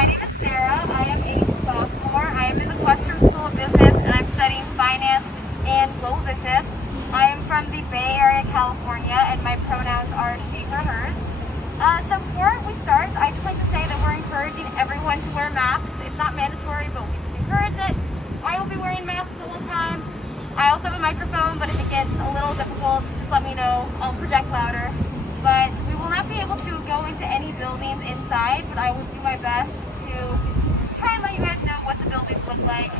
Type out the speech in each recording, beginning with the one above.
my name is Sarah. I am a sophomore. I am in the Western School of Business and I'm studying finance and global business. I am from the Bay Area, California, and my pronouns are she, her, hers. So before we start, I just like to say that we're encouraging everyone to wear masks. It's not mandatory, but we just encourage it. I will be wearing masks the whole time. I also have a microphone, but if it gets a little difficult, just let me know. I'll project louder. But we will not be able to go into any buildings inside, but I will do my best to try and let you guys know what the buildings look like.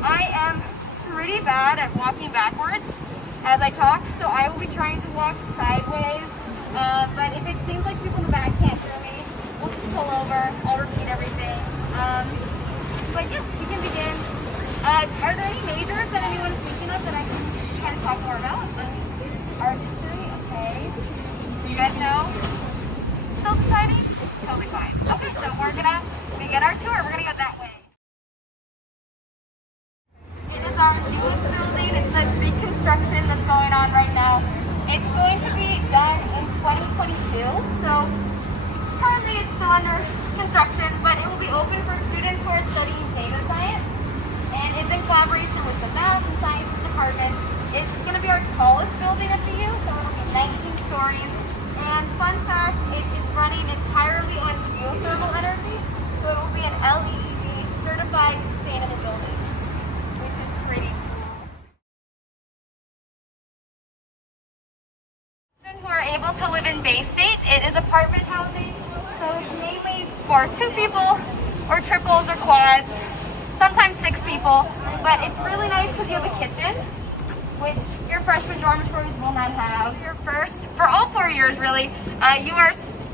I am pretty bad at walking backwards as I talk, so I will be trying to walk sideways. But if it seems like people in the back can't hear me, we'll just pull over. I'll repeat everything. But yes, we can begin. Are there any majors that anyone is thinking of that I can kind of talk more about? Art history, okay. You guys know? Still deciding? Totally fine. Okay, so we're gonna begin our tour. We're gonna go that way. It is our newest building. It's the reconstruction that's going on right now. It's going to be done in 2022. So currently it's still under construction, but it will be open for students who are studying data science. And it's in collaboration with the math and sciences department. It's going to be our tallest building at the U, so it'll be 19 stories. And fun fact, it is running entirely on geothermal energy, so it will be an LEED certified sustainable building, which is pretty cool. Students who are able to live in Bay State, it is apartment housing, so it's mainly for 2 people, or triples or quads, sometimes 6 people, but it's really nice because you have a kitchen, which your freshman dormitories will not have. Your first, for all 4 years really,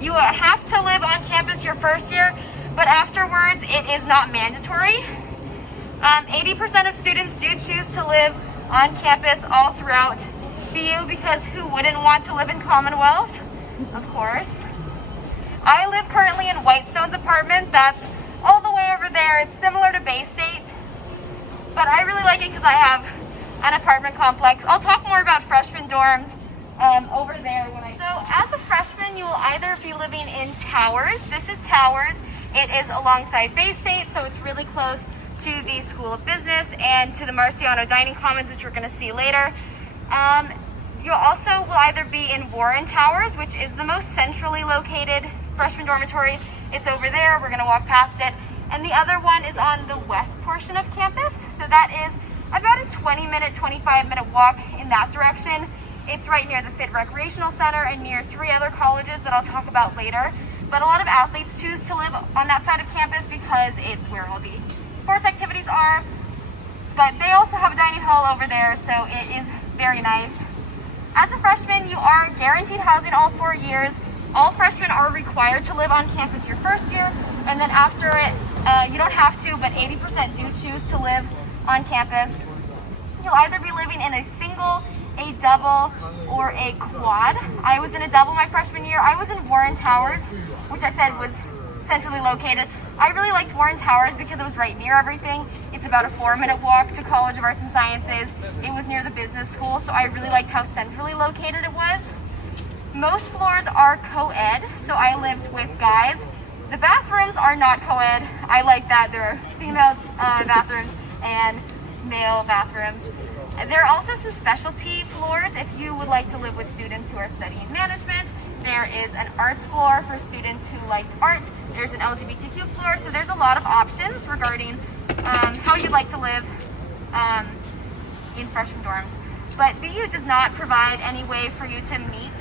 you have to live on campus your first year, but afterwards it is not mandatory. 80% of students do choose to live on campus all throughout BU because who wouldn't want to live in Commonwealth? Of course. I live currently in Whitestone's apartment. That's all the way over there. It's similar to Bay State, but I really like it because I have an apartment complex. I'll talk more about freshman dorms over there. So as a freshman, you will either be living in Towers. This is Towers. It is alongside Bay State, so it's really close to the School of Business and to the Marciano Dining Commons, which we're going to see later. You also will either be in Warren Towers, which is the most centrally located freshman dormitory. It's over there. We're going to walk past it. And the other one is on the west portion of campus. So that is about a 20-minute, 25-minute walk in that direction. It's right near the Recreational Center and near 3 other colleges that I'll talk about later. But a lot of athletes choose to live on that side of campus because it's where all the sports activities are. But they also have a dining hall over there, so it is very nice. As a freshman, you are guaranteed housing all 4 years. All freshmen are required to live on campus your first year, and then after it, you don't have to, but 80% do choose to live on campus. You'll either be living in a single, a double, or a quad. I was in a double my freshman year. I was in Warren Towers, which I said was centrally located. I really liked Warren Towers because it was right near everything. It's about a 4-minute walk to College of Arts and Sciences. It was near the business school, so I really liked how centrally located it was. Most floors are co-ed, so I lived with guys. The bathrooms are not co-ed. I like that. There are female bathrooms and male bathrooms. There are also some specialty floors if you would like to live with students who are studying management. There is an arts floor for students who like art. There's an LGBTQ floor, so there's a lot of options regarding how you'd like to live in freshman dorms. But BU does not provide any way for you to meet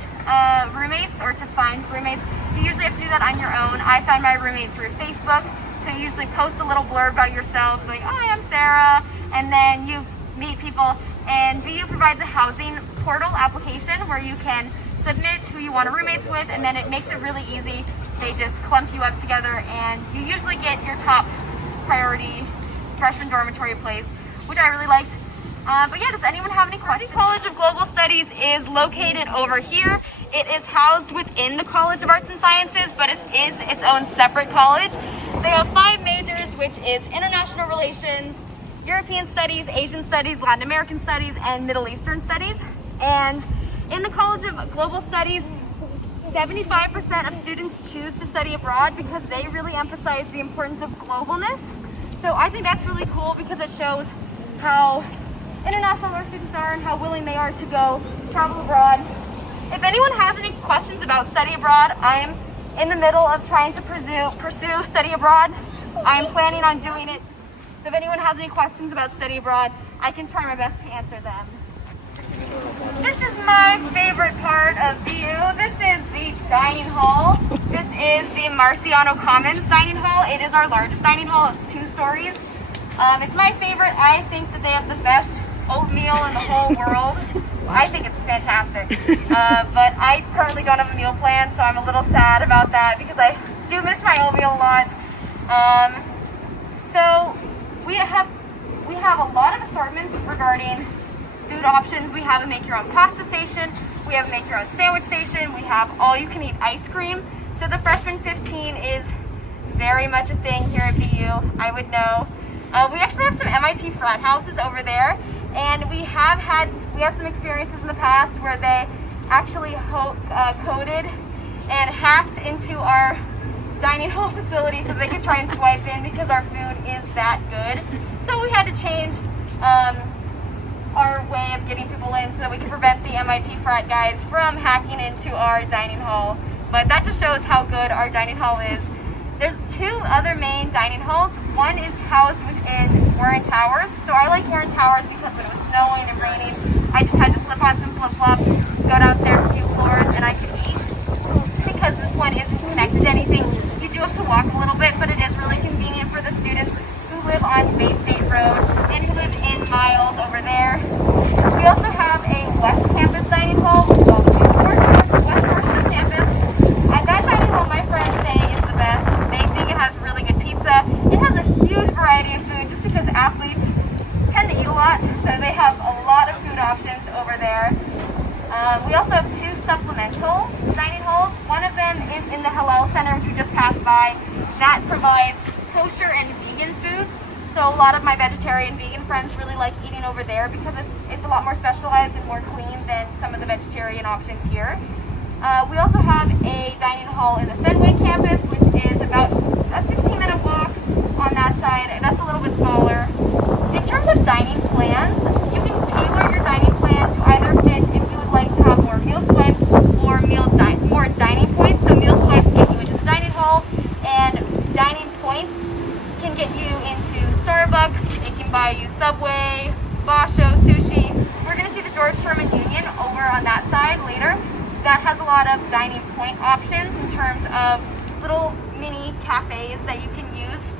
roommates or to find roommates. You usually have to do that on your own. I found my roommate through Facebook, so you usually post a little blurb about yourself, like, "Hi, I'm Sarah," and then you meet people. And BU provides a housing portal application where you can submit who you want to roommates with, and then it makes it really easy. They just clump you up together, and you usually get your top priority freshman dormitory place, which I really liked. But yeah, does anyone have any questions? The College of Global Studies is located over here. It is housed within the College of Arts and Sciences, but it is its own separate college. They have 5 majors, which is International Relations, European Studies, Asian Studies, Latin American Studies, and Middle Eastern Studies. And in the College of Global Studies, 75% of students choose to study abroad because they really emphasize the importance of globalness. So I think that's really cool because it shows how international our students are and how willing they are to go travel abroad. If anyone has any questions about study abroad, I'm in the middle of trying to pursue study abroad. I'm planning on doing it. So if anyone has any questions about study abroad, I can try my best to answer them. This is my favorite part of VU. This is the dining hall. This is the Marciano Commons dining hall. It is our largest dining hall. It's 2 stories. It's my favorite. I think that they have the best oatmeal in the whole world. I think it's fantastic. But I currently don't have a meal plan, so I'm a little sad about that because I do miss my oatmeal a lot. So we have a lot of assortments regarding food options. We have a make your own pasta station, we have a make your own sandwich station, we have all you can eat ice cream. So the freshman 15 is very much a thing here at VU, I would know. We actually have some MIT frat houses over there, and we had some experiences in the past where they actually coded and hacked into our dining hall facility so they could try and swipe in because our food is that good. So we had to change our way of getting people in so that we could prevent the MIT frat guys from hacking into our dining hall. But that just shows how good our dining hall is. There's 2 other main dining halls. One is housed within Warren Towers. So I like Warren Towers because when it was snowing and raining, I just had to slip on some flip-flops, go downstairs a few floors, and I could eat. Because this one isn't connected to anything, you do have to walk a little bit, but it is really convenient for the students who live on Bay State Road and who live in Miles over there. We also have a West Campus dining hall, which is also the west portion of campus. And that dining hall, my friends say, is the best. They think it has really good pizza. It has a huge variety of food just because athletes tend to eat a lot, so they have a lot of food options over there. We also have 2 supplemental dining halls. One of them is in the Halal Center, which we just passed by. That provides kosher and vegan foods. So a lot of my vegetarian vegan friends really like eating over there because it's a lot more specialized and more clean than some of the vegetarian options here. We also have a dining hall in the Fenway campus, which is about a 15-minute walk on that side, and that's a little bit smaller. In terms of dining plans, you can tailor your dining plan to either fit if you would like to have more meal swipes or more dining points. So meal swipes get you into the dining hall, and dining points can get you into Starbucks. It can buy you Subway, Basho, sushi. We're going to see the George Sherman Union over on that side later. That has a lot of dining point options in terms of little mini cafes that you can use.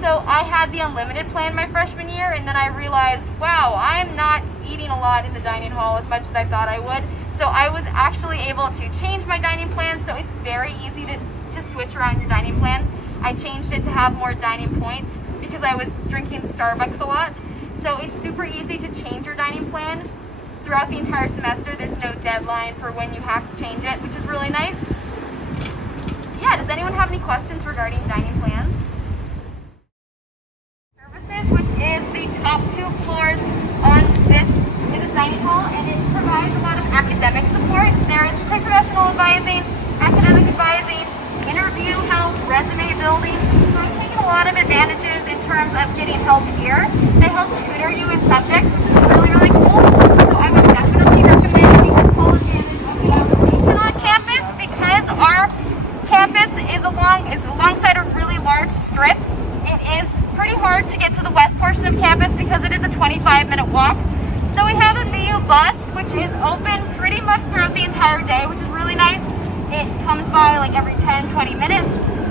So I had the unlimited plan my freshman year, and then I realized, wow, I'm not eating a lot in the dining hall as much as I thought I would. So I was actually able to change my dining plan, so it's very easy to switch around your dining plan. I changed it to have more dining points because I was drinking Starbucks a lot. So it's super easy to change your dining plan throughout the entire semester. There's no deadline for when you have to change it, which is really nice. Yeah, does anyone have any questions regarding dining plans? Services, which is the top 2 floors in this dining hall, and it provides a lot of academic support. There is pre-professional advising, academic advising, interview help, resume building. So I've taken a lot of advantages in terms of getting help here. They help tutor you in subjects, which is really, really cool. So I would definitely recommend taking full advantage of the application on campus because our campus is alongside a really large strip. It is pretty hard to get to the west portion of campus because it is a 25-minute walk. So we have a VU bus, which is open pretty much throughout the entire day, which is really nice. It comes by like every 10-20 minutes.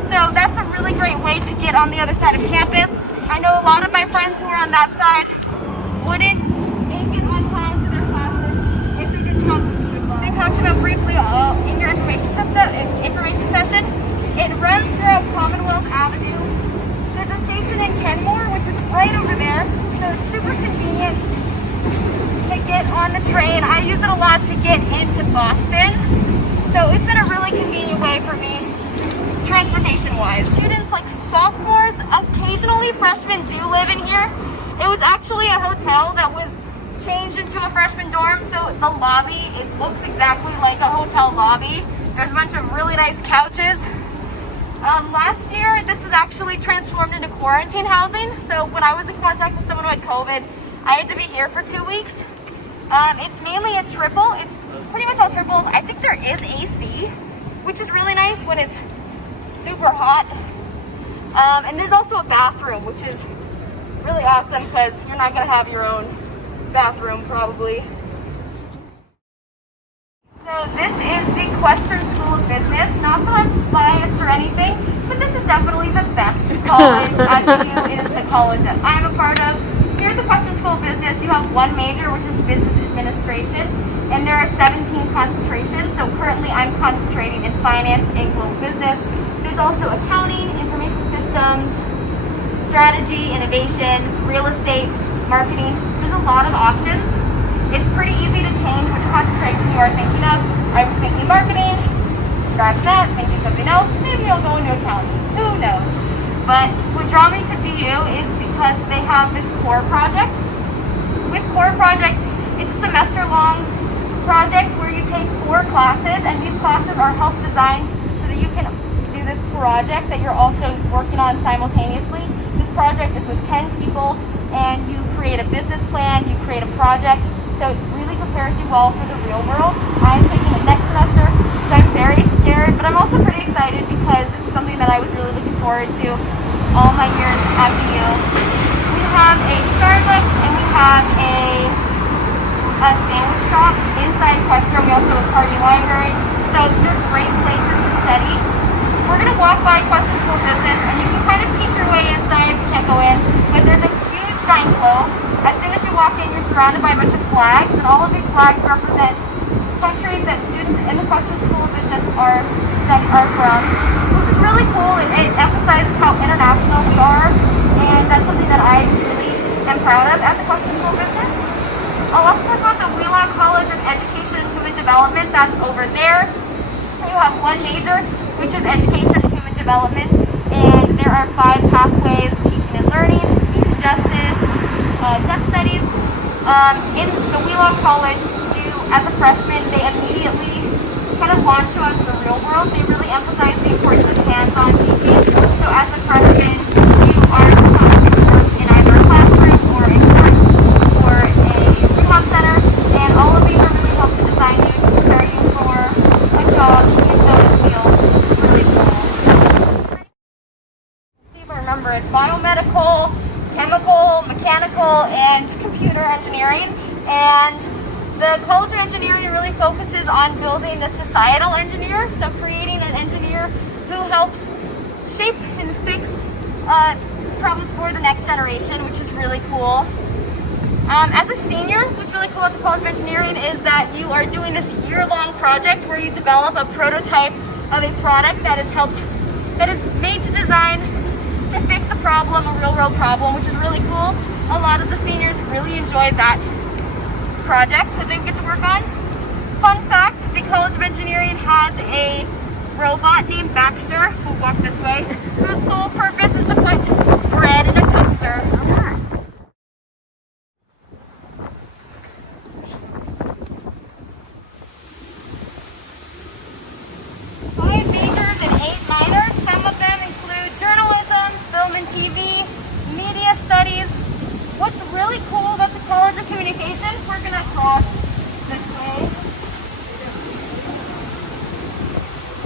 So that's a really great way to get on the other side of campus. I know a lot of my friends who are on that side wouldn't make it on time to their classes if they didn't have the VU bus. They talked about briefly in your information session. It runs throughout Commonwealth Avenue. There's a station in Kenmore, which is right over there. So it's super convenient to get on the train. I use it a lot to get into Boston. So it's been a really convenient way for me, transportation-wise. Students like sophomores, occasionally freshmen do live in here. It was actually a hotel that was changed into a freshman dorm, so the lobby, it looks exactly like a hotel lobby. There's a bunch of really nice couches. Last year, this was actually transformed into quarantine housing. So when I was in contact with someone who had COVID, I had to be here for 2 weeks. It's mainly a triple. It's pretty much all triples. I think there is AC, which is really nice when it's super hot. And there's also a bathroom, which is really awesome because you're not going to have your own bathroom probably. So this is the Western School of Business. Not that I'm biased or anything, but this is definitely the best college at UU. It is the college that I'm a part of. Here at the Western School of Business, you have one major, which is business administration, and there are 17 concentrations. So currently I'm concentrating in finance and global business. There's also accounting, information systems, strategy, innovation, real estate, marketing. There's a lot of options. It's pretty easy to change which concentration you are thinking of. I was thinking marketing, scratch that, thinking something else. Maybe I'll go into accounting. Who knows? But what drew me to BU is because they have this core project. With core project, it's a semester-long project where you take 4 classes, and these classes are help-designed so that you can do this project that you're also working on simultaneously. This project is with 10 people, and you create a business plan, you create a project. So it really prepares you well for the real world. I'm taking it next semester, so I'm very scared, but I'm also pretty excited because this is something that I was really looking forward to all my years at BU. We have a Starbucks and we have a sandwich shop inside Questrom. We also have a party library, so they're great places to study. We're going to walk by Questrom School of Business, and you can kind of peek your way inside. You can't go in, but there's a huge giant globe. As soon as you walk in, you're surrounded by a bunch of flags, and all of these flags represent countries that students in the Western School of Business are from, which is really cool. It emphasizes how international we are, and that's something that I really am proud of at the Western School of Business. I'll also talk about the Wheelock College of Education and Human Development. That's over there. You have one major, which is Education and Human Development, and there are 5 pathways: teaching and learning, youth and justice, deaf studies. In the Wheelock College, you, as a freshman, they immediately kind of launch you onto the real world. They really emphasize the importance of hands-on teaching. So as a freshman, you are supposed to work in either a classroom or a course or a rehab center, and all of these are really helped to design you to prepare you for a job in those fields, which is really cool. See if I remember it. Biomedical, chemical, mechanical, and computer engineering. And the College of Engineering really focuses on building the societal engineer, so creating an engineer who helps shape and fix problems for the next generation, which is really cool. As a senior, what's really cool at the College of Engineering is that you are doing this year-long project where you develop a prototype of a product that is made to design to fix a problem, a real-world problem, which is really cool. A lot of the seniors really enjoyed that project that they get to work on. Fun fact, the College of Engineering has a robot named Baxter, who'll walk this way, whose sole purpose is to put bread in a toaster. 5 majors and 8 minors. Some of them include journalism, film and TV, media studies. What's really cool about the College of Communications, we're going to cross this way.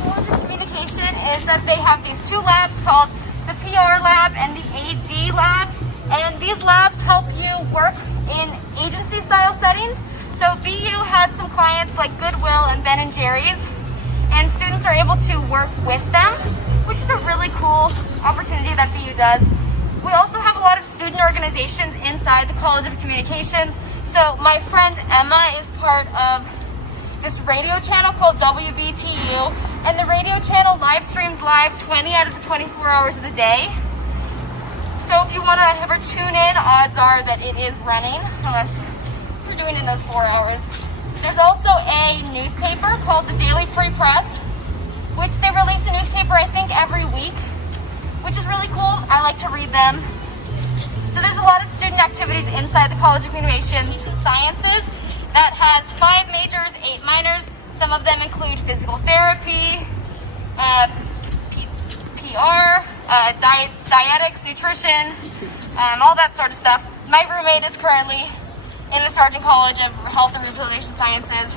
College of Communication is that they have these 2 labs called the PR lab and the AD lab, and these labs help you work in agency style settings. So BU has some clients like Goodwill and Ben & Jerry's, and students are able to work with them, which is a really cool opportunity that BU does. We also have a lot of student organizations inside the College of Communications. So my friend Emma is part of this radio channel called WBTU, and the radio channel live streams live 20 out of the 24 hours of the day. So if you want to ever tune in, odds are that it is running, unless we're doing it in those 4 hours. There's also a newspaper called the Daily Free Press, which they release a newspaper, I think, every week, which is really cool. I like to read them. So there's a lot of student activities inside the College of Communications Sciences that has 5 majors, 8 minors. Some of them include physical therapy, PR, dietetics, nutrition, all that sort of stuff. My roommate is currently in the Sargent College of Health and Rehabilitation Sciences.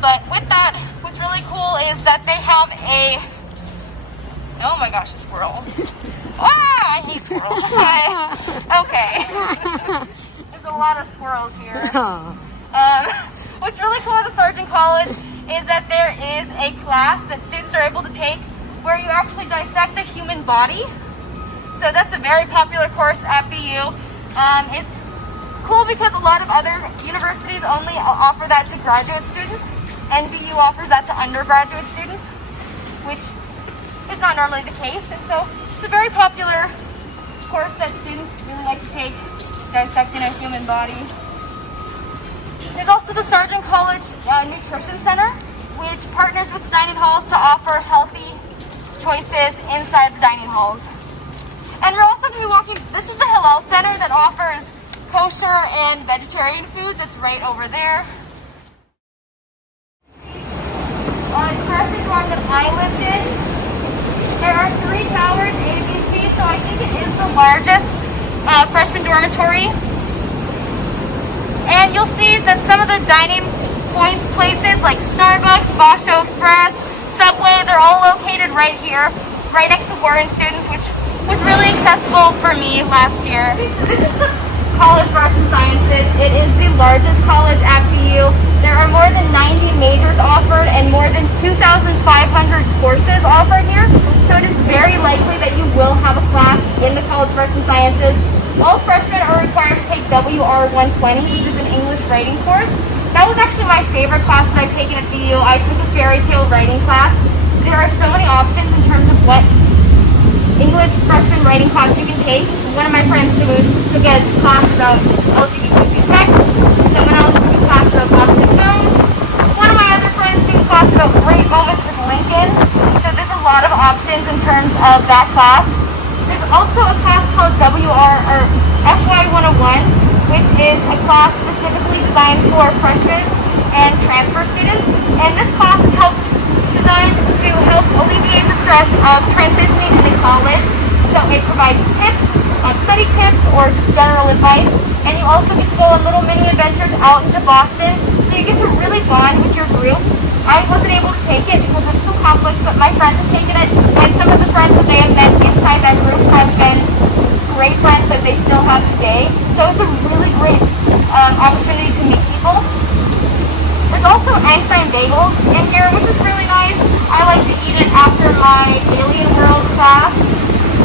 But with that, what's really cool is that they have oh my gosh, a squirrel. I hate squirrels. Okay. There's a lot of squirrels here. What's really cool at the Sargent College is that there is a class that students are able to take where you actually dissect a human body. So that's a very popular course at BU. It's cool because a lot of other universities only offer that to graduate students, and BU offers that to undergraduate students, which is not normally the case. And so it's a very popular course that students really like to take, dissecting a human body. There's also the Sargent College Nutrition Center, which partners with dining halls to offer healthy choices inside the dining halls. And we're also going to be walking, this is the Hillel Center that offers kosher and vegetarian foods. It's right over there. The freshman dorm that I lived in, there are 3 towers, A, B, C, so I think it is the largest freshman dormitory. And you'll see that some of the dining points places like Starbucks, Basho Express, Subway, they're all located right here, right next to Warren students, which was really accessible for me last year. This is the College of Arts and Sciences. It is the largest college at BU. There are more than 90 majors offered and more than 2,500 courses offered here. So it is very likely that you will have a class in the College of Arts and Sciences. All freshmen are required to take WR 120, which is an English writing course. That was actually my favorite class that I've taken at BU. I took a fairy tale writing class. There are so many options in terms of what English freshman writing class you can take. One of my friends took a class about LGBTQ text. Someone else took a class about positive films. One of my other friends took a class about great moments with Lincoln. So there's a lot of options in terms of that class. There's also a class called FY 101, which is a class specifically designed for freshmen and transfer students. And this class is designed to help alleviate the stress of transitioning into college. So it provides tips, study tips, or just general advice. And you also get to go on little mini adventures out into Boston. So you get to really bond with your group. I wasn't able to take it because it's so complex, but my friends have taken it, and some of the friends that they have met inside that group have been great friends that they still have today. So it's a really great opportunity to meet people. There's also Einstein bagels in here, which is really nice. I like to eat it after my Alien World class.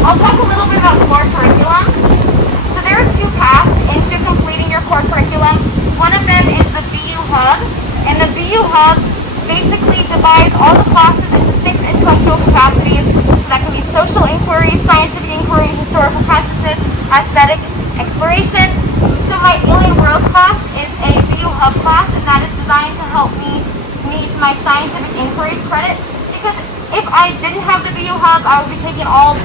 I'll talk a little bit about core curriculum. So there are 2 paths into completing your core curriculum. One of them is the BU Hub, and the BU Hub basically divides all the classes into 6 intellectual capacities. So that can be social inquiry, scientific inquiry, historical consciousness, aesthetic exploration. So my Alien World class is a BU Hub class, and that is designed to help me meet my scientific inquiry credits. Because if I didn't have the BU Hub, I would be taking all,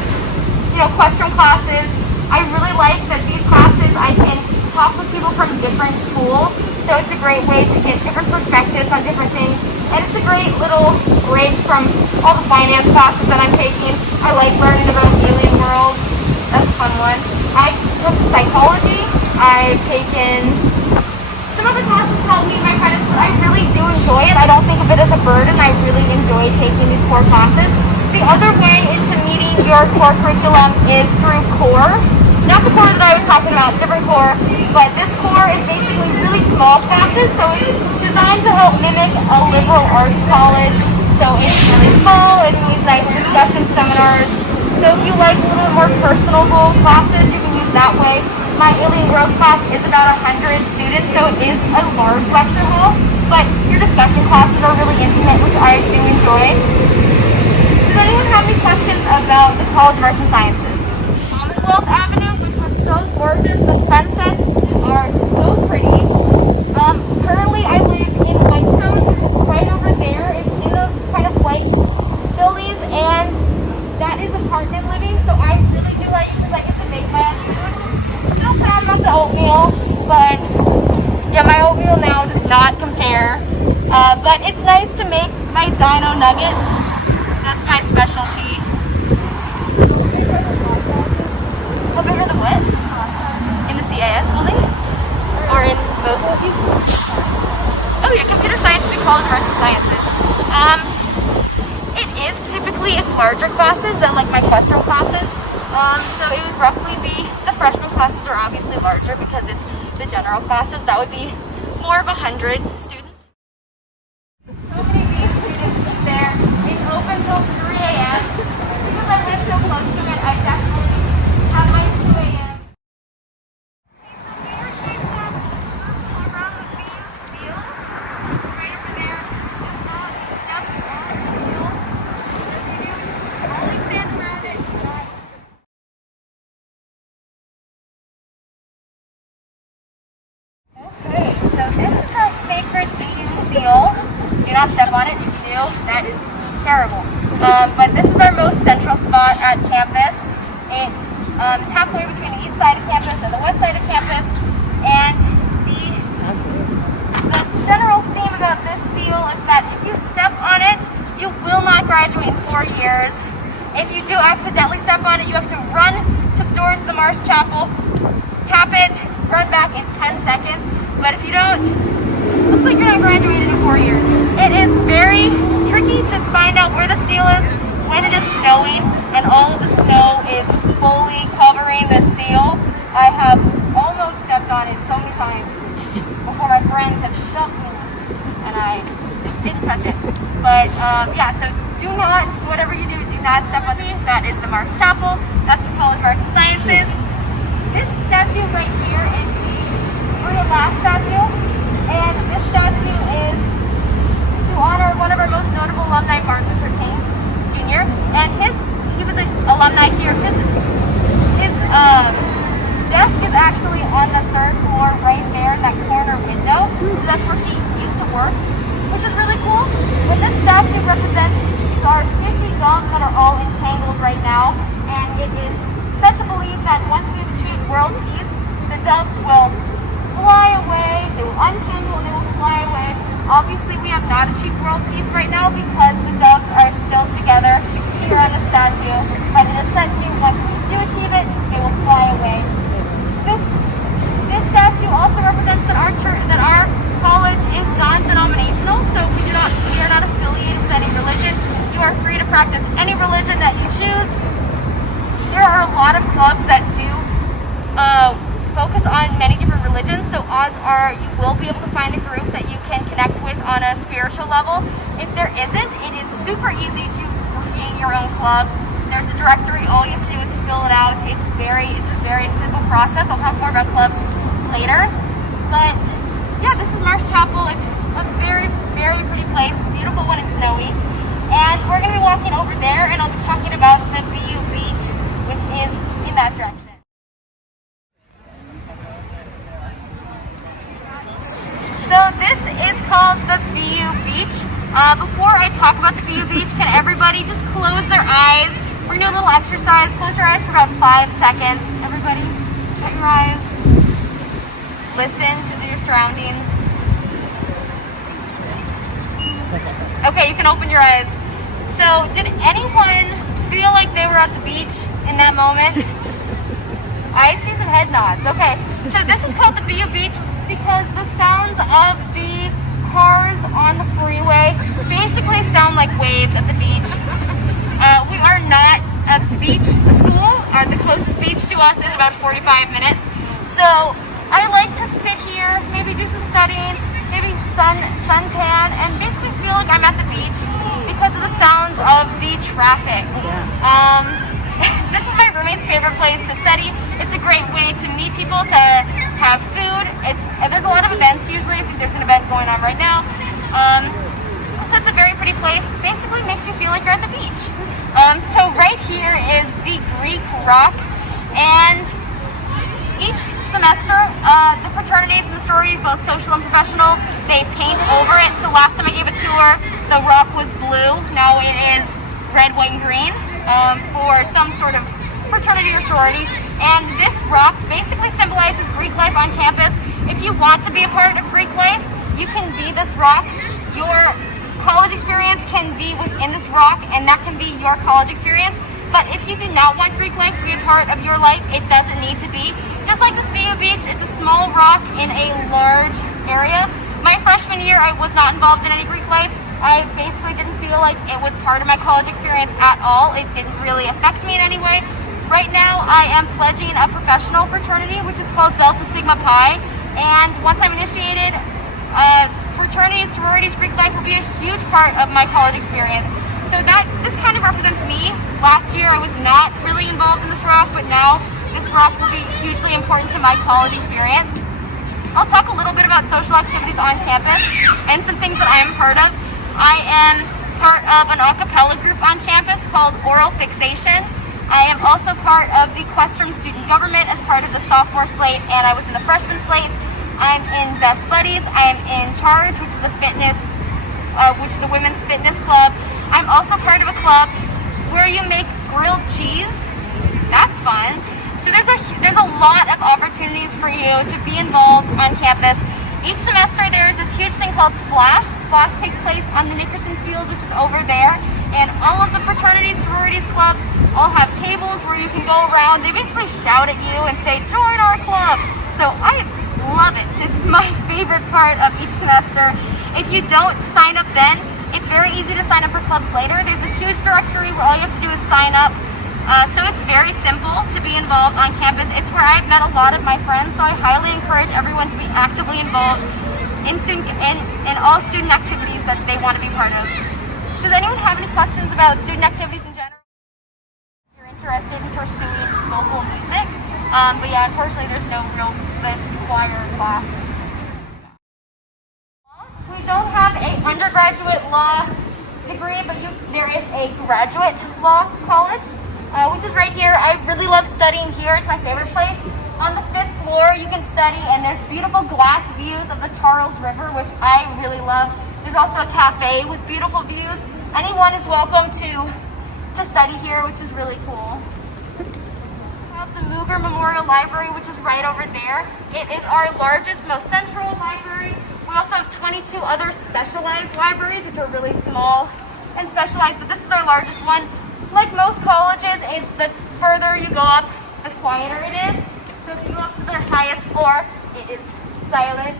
question classes. I really like that these classes I can talk with people from different schools. So it's a great way to get different perspectives on different things. And it's a great little break from all the finance classes that I'm taking. I like learning about Alien World. That's a fun one. I took psychology. I've taken some other classes to help me my credits, but I really do enjoy it. I don't think of it as a burden. I really enjoy taking these core classes. The other way into meeting your core curriculum is through core. Not the core that I was talking about, different core, but this core is basically really small classes, so it's designed to help mimic a liberal arts college. So it's really small, it needs nice discussion seminars. So if you like a little more personable classes, you can use that way. My Alien World class is about 100 students, so it is a large lecture hall, but your discussion classes are really intimate, which I do enjoy. Does anyone have any questions about the College of Arts and Sciences? Commonwealth Avenue, which was so gorgeous, the sunsets are so pretty. Currently I live in Whitestone, right over there. It's in those kind of white buildings, and that is apartment living, so I really do like it because I get to make my own food. Still found about the oatmeal, but yeah, my oatmeal now does not compare But it's nice to make my dino nuggets. That's my specialty. How big are the what? In the CAS building? Or in most of these? Oh yeah, computer science and college of arts and sciences. It is typically in larger classes than like my Western classes. So it would roughly be, the freshman classes are obviously larger because it's the general classes. That would be more of 100 students. So many of these students there. It's open till 3 a.m. Because I live so close to it, I definitely have my 2 a.m. Do not step on it. If you do, that is terrible. But this is our most central spot at campus. It is halfway between the east side of campus and the west side of campus. And the general theme about this seal is that if you step on it, you will not graduate in 4 years. If you do accidentally step on it, you have to run to the doors of the Marsh Chapel, tap it, run back in 10 seconds. But if you don't, looks like you're not graduating in 4 years. It is very tricky to find out where the seal is when it is snowing and all of the snow is fully covering the seal. I have almost stepped on it so many times before my friends have shoved me and I didn't touch it. But yeah, so do not, whatever you do not step on it. That is the Marsh Chapel. That's the College of Arts and Sciences. This statue right here is the Wheelock statue. And this statue is to honor one of our most notable alumni, Martin Luther King Jr. And he was an alumni here. His desk is actually on the 3rd floor right there in that corner window. So that's where he used to work, which is really cool. And this statue represents our 50 doves that are all entangled right now. And it is said to believe that once we achieve world peace, the doves will fly away, they will untangle, and they will fly away. Obviously, we have not achieved world peace right now because the doves are still together here on the statue. But it is said to, once we do achieve it, they will fly away. This statue also represents that our church, that our college is non-denominational, so we are not affiliated with any religion. You are free to practice any religion that you choose. There are a lot of clubs that do focus on many different religions, so odds are you will be able to find a group that you can connect with on a spiritual level. If there isn't, it is super easy to create your own club. There's a directory, all you have to do is fill it out. It's a very simple process. I'll talk more about clubs later. But yeah, this is Marsh Chapel. It's a very, very pretty place, beautiful when it's snowy. And we're going to be walking over there, and I'll be talking about the BU Beach, which is in that direction. So this is called the BU Beach. Before I talk about the BU Beach, can everybody just close their eyes? We're going to do a little exercise. Close your eyes for about 5 seconds. Everybody, shut your eyes. Listen to your surroundings. Okay, you can open your eyes. So, did anyone feel like they were at the beach in that moment? I see some head nods. Okay, so this is called the BU Beach because the sounds of the cars on the freeway basically sound like waves at the beach. We are not a beach school. The closest beach to us is about 45 minutes. So I like to sit here, maybe do some studying, maybe suntan, and basically feel like I'm at the beach because of the sounds of the traffic. This is my roommate's favorite place to study. It's a great way to meet people, to have food. There's a lot of events usually. I think there's an event going on right now. So it's a very pretty place. Basically makes you feel like you're at the beach. So right here is the Greek rock, and each semester, the fraternities and the sororities, both social and professional, they paint over it. So last time I gave a tour, the rock was blue. Now it is red, white, and green for some sort of fraternity or sorority. And this rock basically symbolizes Greek life on campus. If you want to be a part of Greek life, you can be this rock. your college experience can be within this rock, and that can be your college experience. But if you do not want Greek life to be a part of your life, it doesn't need to be. Just like this Bay Beach, it's a small rock in a large area. My freshman year, I was not involved in any Greek life. I basically didn't feel like it was part of my college experience at all. It didn't really affect me in any way. Right now, I am pledging a professional fraternity, which is called Delta Sigma Pi. And once I'm initiated, fraternities, sororities, Greek life will be a huge part of my college experience. So this kind of represents me. Last year, I was not really involved in this rock, but now this rock will be hugely important to my college experience. I'll talk a little bit about social activities on campus and some things that I am part of. I am part of an a cappella group on campus called Oral Fixation. I am also part of the Questrom Student Government as part of the sophomore slate, and I was in the freshman slate. I'm in Best Buddies. I am in Charge, which is a women's fitness club. I'm also part of a club where you make grilled cheese. That's fun. So there's a lot of opportunities for you to be involved on campus. Each semester there is this huge thing called Splash. Splash takes place on the Nickerson Field, which is over there. And all of the fraternities, sororities, clubs all have tables where you can go around. They basically shout at you and say, join our club. So I love it. It's my favorite part of each semester. If you don't sign up then, it's very easy to sign up for clubs later. There's this huge directory where all you have to do is sign up. So it's very simple to be involved on campus. It's where I've met a lot of my friends, so I highly encourage everyone to be actively involved in all student activities that they want to be part of. Does anyone have any questions about student activities in general? If you're interested in pursuing vocal music, but yeah, unfortunately there's no real choir class. We don't have an undergraduate law degree, but there is a graduate law college, which is right here. I really love studying here. It's my favorite place. On the 5th floor, you can study, and there's beautiful glass views of the Charles River, which I really love. There's also a cafe with beautiful views. Anyone is welcome to study here, which is really cool. We have the Muger Memorial Library, which is right over there. It is our largest, most central library. We also have 22 other specialized libraries, which are really small and specialized, but this is our largest one. Like most colleges, it's the further you go up, the quieter it is. So if you go up to the highest floor, it is silent.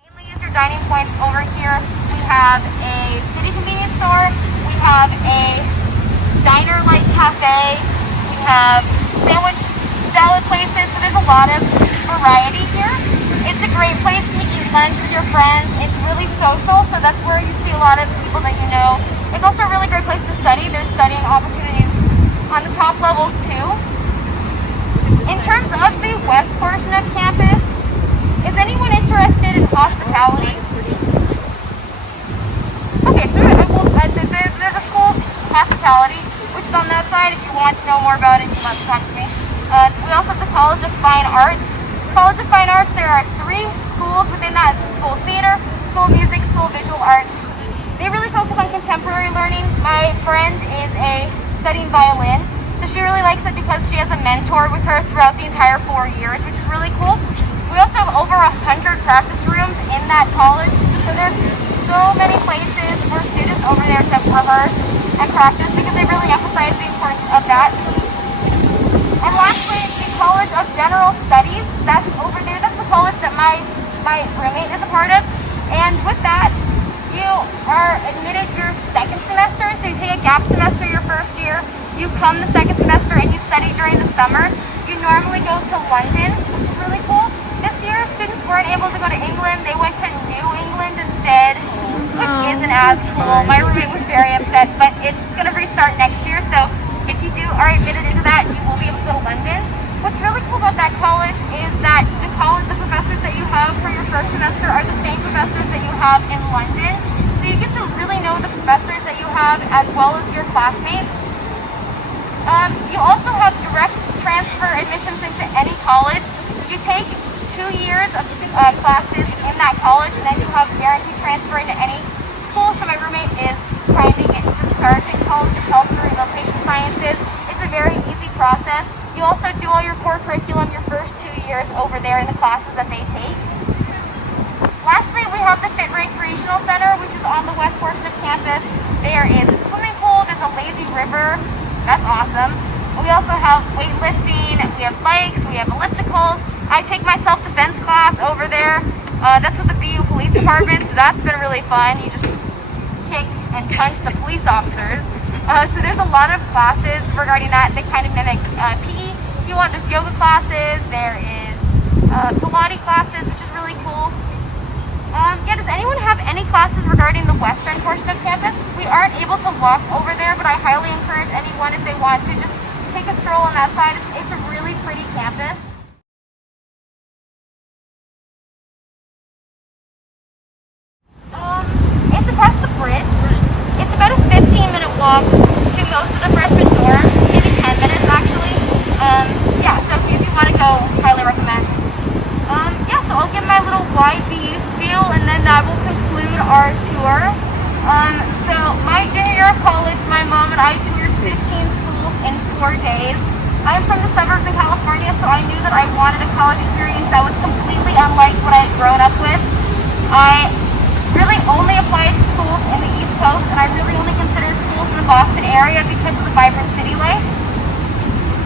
Mainly use your dining points over here. We have a city convenience store. We have a diner-like cafe. We have sandwich salad places. So there's a lot of variety here. It's a great place to eat lunch with your friends. It's really social, so that's where you see a lot of people that you know. It's also a really great place to study. There's studying opportunities on the top levels too. In terms of the west portion of campus, is anyone interested in hospitality? Okay, so there's a school of hospitality, which is on that side. If you want to know more about it, you must talk to me. We also have the College of Fine Arts. College of Fine Arts, there are 3 schools within that: School of Theater, School of Music, School of Visual Arts. They really focus on contemporary learning. My friend is studying violin, so she really likes it because she has a mentor with her throughout the entire 4 years, which is really cool. We also have over 100 practice rooms in that college, so there's so many places for students over there to rehearse and practice because they really emphasize the importance of that. And lastly, the College of General Studies, that's over there. That's the college that my roommate is a part of. And with that, you are admitted your second semester, so you take a gap semester your first year. You come the second semester and you study during the summer. You normally go to London, which is really cool. This year, students weren't able to go to England. They went to New England instead, which isn't as cool. My roommate was very upset, but it's going to restart next year, so if you are admitted into that, you will be able to go to London. What's really cool about that college is that the professors that you have for your first semester are the same professors that you have in London. So you get to really know the professors that you have as well as your classmates. You also have direct transfer admissions into any college. You take 2 years of classes in that college, and then you have guaranteed transfer into any school. So my roommate is trying to get into Sergeant College of Health and Rehabilitation Sciences. It's a very easy process. You also do all your core curriculum your first 2 years over there in the classes that they take. Lastly, we have the Recreational Center, which is on the west portion of campus. There is a swimming pool, there's a lazy river. That's awesome. We also have weightlifting, we have bikes, we have ellipticals. I take my self-defense class over there. That's with the BU Police Department, so that's been really fun. You just kick and punch the police officers. So there's a lot of classes regarding that. They kind of mimic PE. If you want, there's yoga classes, there is Pilates classes, which is really cool. Yeah, does anyone have any classes regarding the western portion of campus? We aren't able to walk over there, but I highly encourage anyone, if they want to, just take a stroll on that side. It's a really pretty campus. It's across the bridge. It's about a 15-minute walk to most of the freshman dorm, maybe 10 minutes actually. Yeah, so if you want to go, highly recommend. Yeah, so I'll give my little YBU spiel, and then that will conclude our tour. So my junior year of college, my mom and I toured 15 schools in 4 days. I'm from the suburbs in California, so I knew that I wanted a college experience that was completely unlike what I had grown up with. I really only applied to schools in the East Coast, and I really only considered schools in the Boston area because of the vibrant city life.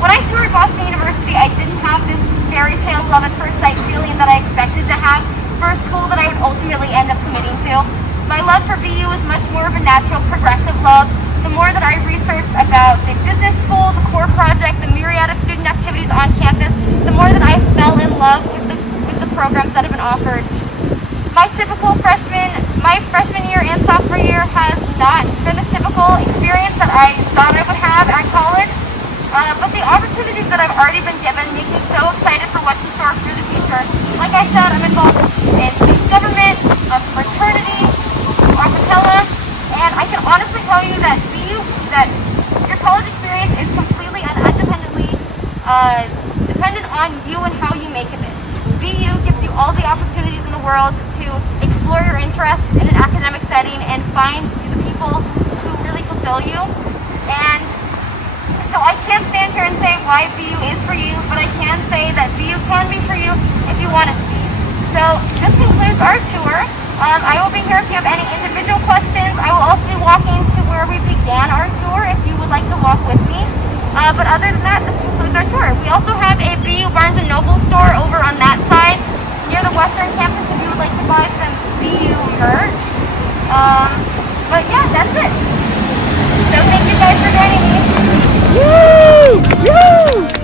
When I toured Boston University, I didn't have this fairy tale love at first sight feeling that I expected to have for a school that I would ultimately end up committing to. My love for BU is much more of a natural, progressive love. The more that I researched about the business school, the core project, the myriad of student activities on campus, the more that I fell in love with the programs that have been offered. My freshman year and sophomore year has not been the typical experience that I thought I would have at college. But the opportunities that I've already been given make me so excited for what's in store for the future. Like I said, I'm involved in student government, fraternity, acapella, and I can honestly tell you that your college experience is completely and independently dependent on you and how you make of it. BU gives you all the opportunities in the world to explore your interests in an academic setting and find the people who really fulfill you. And so I can't stand here and say why BU is for you, but I can say that BU can be for you if you want it to be. So this concludes our tour. I will be here if you have any individual questions. I will also be walking to where we began our tour if you would like to walk with me. But other than that, this concludes our tour. We also have a BU Barnes & Noble store over on that side near the western campus if you would like to buy some BU merch. But yeah, that's it. So thank you guys for joining me. Woo! Woo!